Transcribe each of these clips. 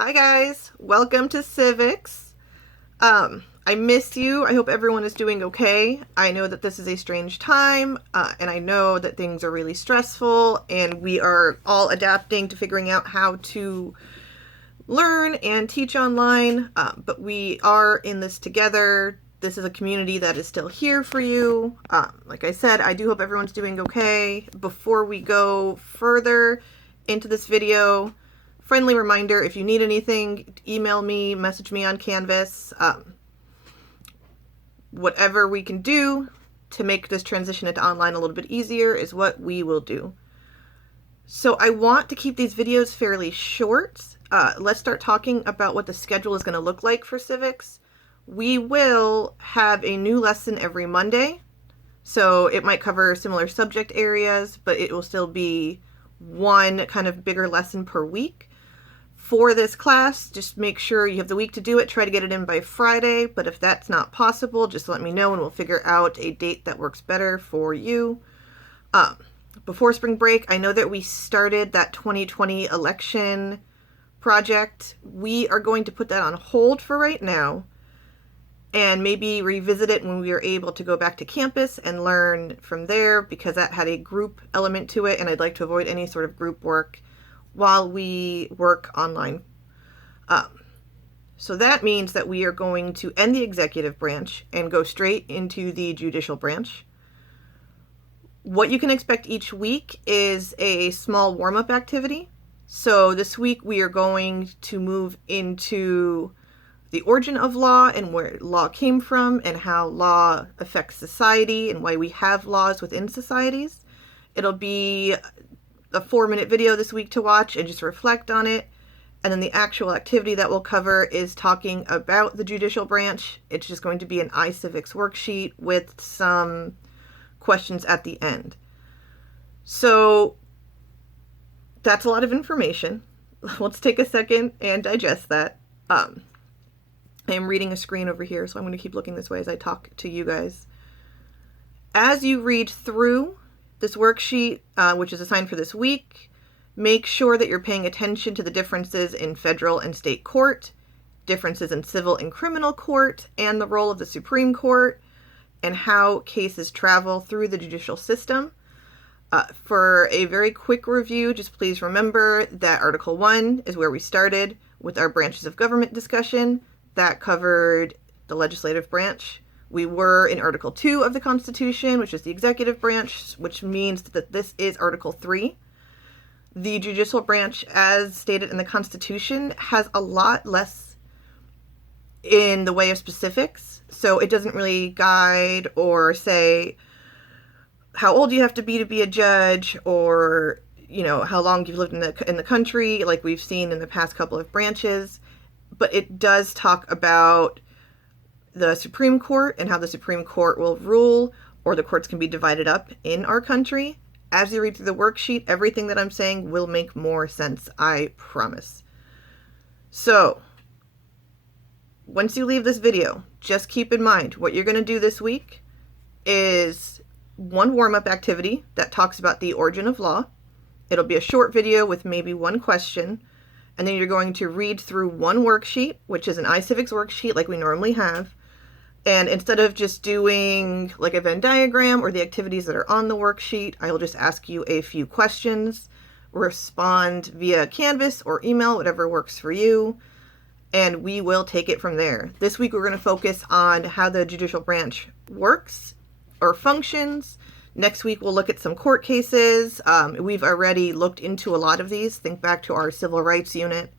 Hi guys, welcome to Civics. I miss you. I hope everyone is doing okay. I know that this is a strange time, and I know that things are really stressful, and we are all adapting to figuring out how to learn and teach online, but we are in this together. This is a community that is still here for you. Like I said, I do hope everyone's doing okay. Before we go further into this video, friendly reminder, if you need anything, email me, message me on Canvas. Whatever we can do to make this transition into online a little bit easier is what we will do. So I want to keep these videos fairly short. Let's start talking about what the schedule is going to look like for Civics. We will have a new lesson every Monday. So it might cover similar subject areas, but it will still be one kind of bigger lesson per week. For this class, just make sure you have the week to do it. Try to get it in by Friday, but if that's not possible, just let me know and we'll figure out a date that works better for you. Before spring break, I know that we started that 2020 election project. We are going to put that on hold for right now and maybe revisit it when we are able to go back to campus and learn from there, because that had a group element to it and I'd like to avoid any sort of group work while we work online. So that means that we are going to end the executive branch and go straight into the judicial branch. What you can expect each week is a small warm-up activity. So this week we are going to move into the origin of law and where law came from and how law affects society and why we have laws within societies. It'll be a 4-minute video this week to watch and just reflect on it. And then the actual activity that we'll cover is talking about the judicial branch. It's just going to be an iCivics worksheet with some questions at the end. So that's a lot of information. Let's take a second and digest that. I am reading a screen over here, so I'm going to keep looking this way as I talk to you guys. As you read through this worksheet, which is assigned for this week, make sure that you're paying attention to the differences in federal and state court, differences in civil and criminal court, and the role of the Supreme Court, and how cases travel through the judicial system. For a very quick review, just please remember that Article 1 is where we started with our branches of government discussion. That covered the legislative branch. We were in Article 2 of the Constitution, which is the executive branch, which means that this is Article 3. The judicial branch, as stated in the Constitution, has a lot less in the way of specifics. So it doesn't really guide or say how old you have to be a judge, or, you know, how long you've lived in the country, like we've seen in the past couple of branches. But it does talk about the Supreme Court and how the Supreme Court will rule, or the courts can be divided up in our country. As you read through the worksheet, everything that I'm saying will make more sense, I promise. So, once you leave this video, just keep in mind what you're going to do this week is one warm-up activity that talks about the origin of law. It'll be a short video with maybe one question, and then you're going to read through one worksheet, which is an iCivics worksheet like we normally have. And instead of just doing like a Venn diagram or the activities that are on the worksheet, I will just ask you a few questions, respond via Canvas or email, whatever works for you, and we will take it from there. This week we're going to focus on how the judicial branch works or functions. Next week we'll look at some court cases. We've already looked into a lot of these. Think back to our civil rights unit.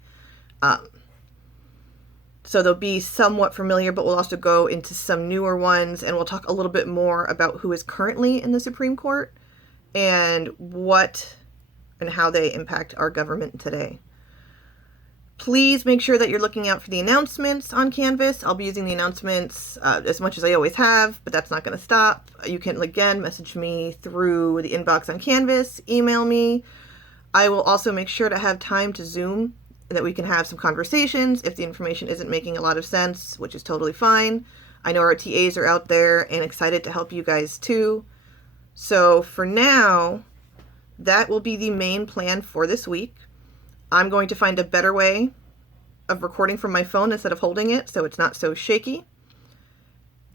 So they'll be somewhat familiar, but we'll also go into some newer ones, and we'll talk a little bit more about who is currently in the Supreme Court and what and how they impact our government today. Please make sure that you're looking out for the announcements on Canvas. I'll be using the announcements as much as I always have, but that's not going to stop. You can, again, message me through the inbox on Canvas, email me. I will also make sure to have time to Zoom, that we can have some conversations if the information isn't making a lot of sense, which is totally fine. I know our TAs are out there and excited to help you guys too. So for now, that will be the main plan for this week. I'm going to find a better way of recording from my phone instead of holding it, so it's not so shaky.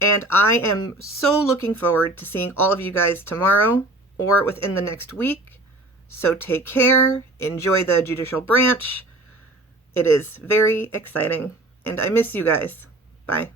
And I am so looking forward to seeing all of you guys tomorrow or within the next week. So take care, enjoy the judicial branch. It is very exciting, and I miss you guys. Bye.